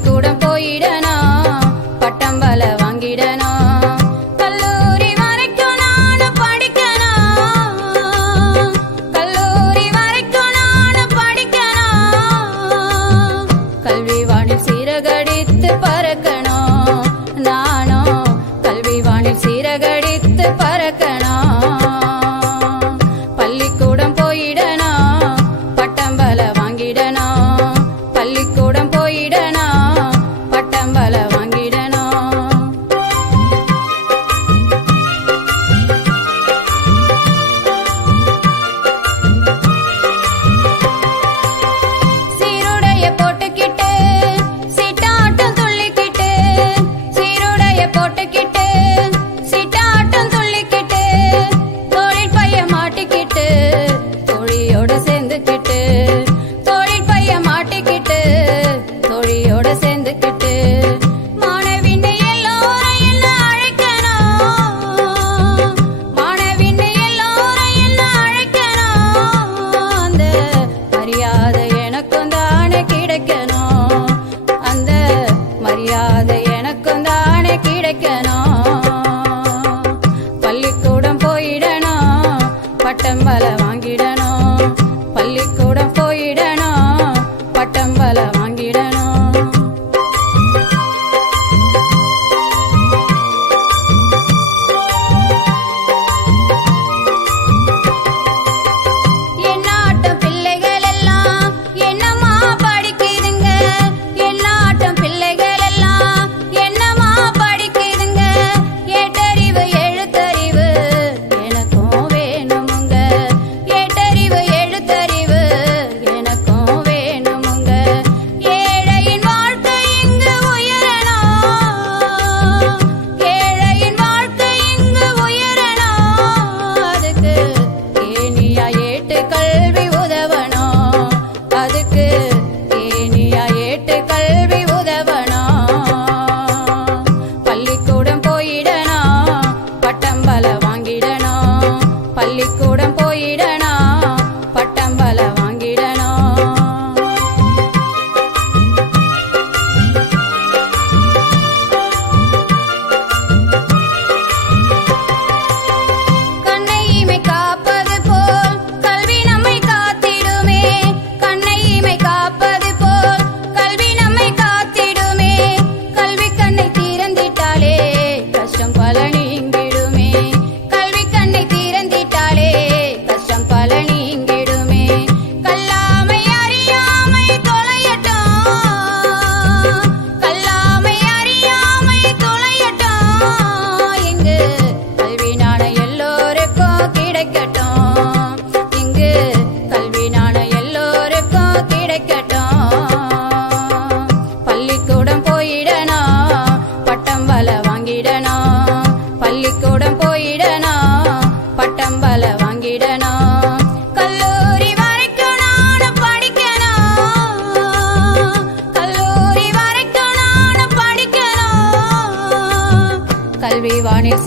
பள்ளிக்கூடம் போயிடணும், பட்டம் பல வாங்கிடணும், கல்லூரி வரைக்கும் நானும் படிக்கணும், கல்லூரி வரைக்கும் நானும் படிக்கணும், கல்வி வானில் சீரகடித்து பறக்கணும், நானும் கல்வி வானில் சீரகடித்து பறக்கணும். பள்ளிக்கூடம் போயிடணும், பட்டம் பல வாங்கிடணும், பள்ளிக்கூடம் போயிடணும், பட்டம் பல வாங்கிடணும். சீருடைய போட்டுக்கிட்டு சீட்டாட்டம் துள்ளிக்கிட்டு, சீருடைய போட்டுக்கிட்டு சீட்டாட்டம் துள்ளிக்கிட்டு, தோளில் பைய மாட்டிக்கிட்டு தோழியோட சேர்ந்துக்கிட்டு, தோளில் பைய மாட்டிக்கிட்டு தோழியோட சேர்ந்துக்கிட்டு, மாணவின்னு எல்லோரும் என்ன அழைக்கணும், மாணவின்னு எல்லோரும் என்ன அழைக்கணும், அந்த மரியாதை எனக்கும் தானே கிடைக்கணும், அந்த மரியாதை எனக்கும் தானே கிடைக்கணும். பள்ளிக்கூடம் போயிடணும், பட்டம் பல வாங்கிடணும், பள்ளிக்கூடம் போயிடணும், பட்டம் பல வாங்கிடணும். என்னாட்டம் பிள்ளைகள் எல்லாம் என்னமா படிக்குதுங்க, என்னாட்டம் பிள்ளைகள் எல்லாம் என்னமா படிக்குதுங்க, ஏட்டறிவு எழுத்தறிவு எனக்கும் வேணுமுங்க, ஏட்டறிவு எழுத்தறிவு எனக்கும் வேணுமுங்க, ஏழையின் வாழ்க்கை இங்கு உயரணும், ஏழையின் வாழ்க்கை இங்கு உயரணும், அதுக்கு ஏனியா ஏட்டு கல்வி உதவணும், அதுக்கு ஏனியா ஏட்டு கல்வி உதவணும். பள்ளிக்கூடம் போயிடணும், பட்டம் பல வாங்கிடணும், பள்ளிக்கூடம் போயிடணும், பட்டம் பல வாங்கிடணும். கண்ணை இமை காப்பது போல் கல்வி நம்மை காத்திடுமே, கண்ணை இமை காப்பது போல் கல்வி நம்மை காத்திடுமே, கல்வி கண்ணை திறந்திட்டாலே கஷ்டம் பல நீங்கிடுமே, கல்வி கண்ணை திறந்திட்டாலே கஷ்டம் பல நீங்கிடுமே, கல்லாமை அறியாமை தொலையட்டும், கல்லாமை அறியாமை தொலையட்டும், இங்கு கல்வி ஞானம் எல்லோருக்கும் கிடைக்கட்டும், இங்கு கல்வி ஞானம் எல்லோருக்கும் கிடைக்கட்டும். பள்ளிக்கூடம் போயிடணும், பட்டம் பல வாங்கிடணும், பள்ளிக்கூடம் போயிடணும், பட்டம் பல வாங்கிடணும், கல்லூரி வரைக்கும் நானும் படிக்கணும், கல்லூரி வரைக்கும் நானும் படிக்கணும், கல்வி வானில்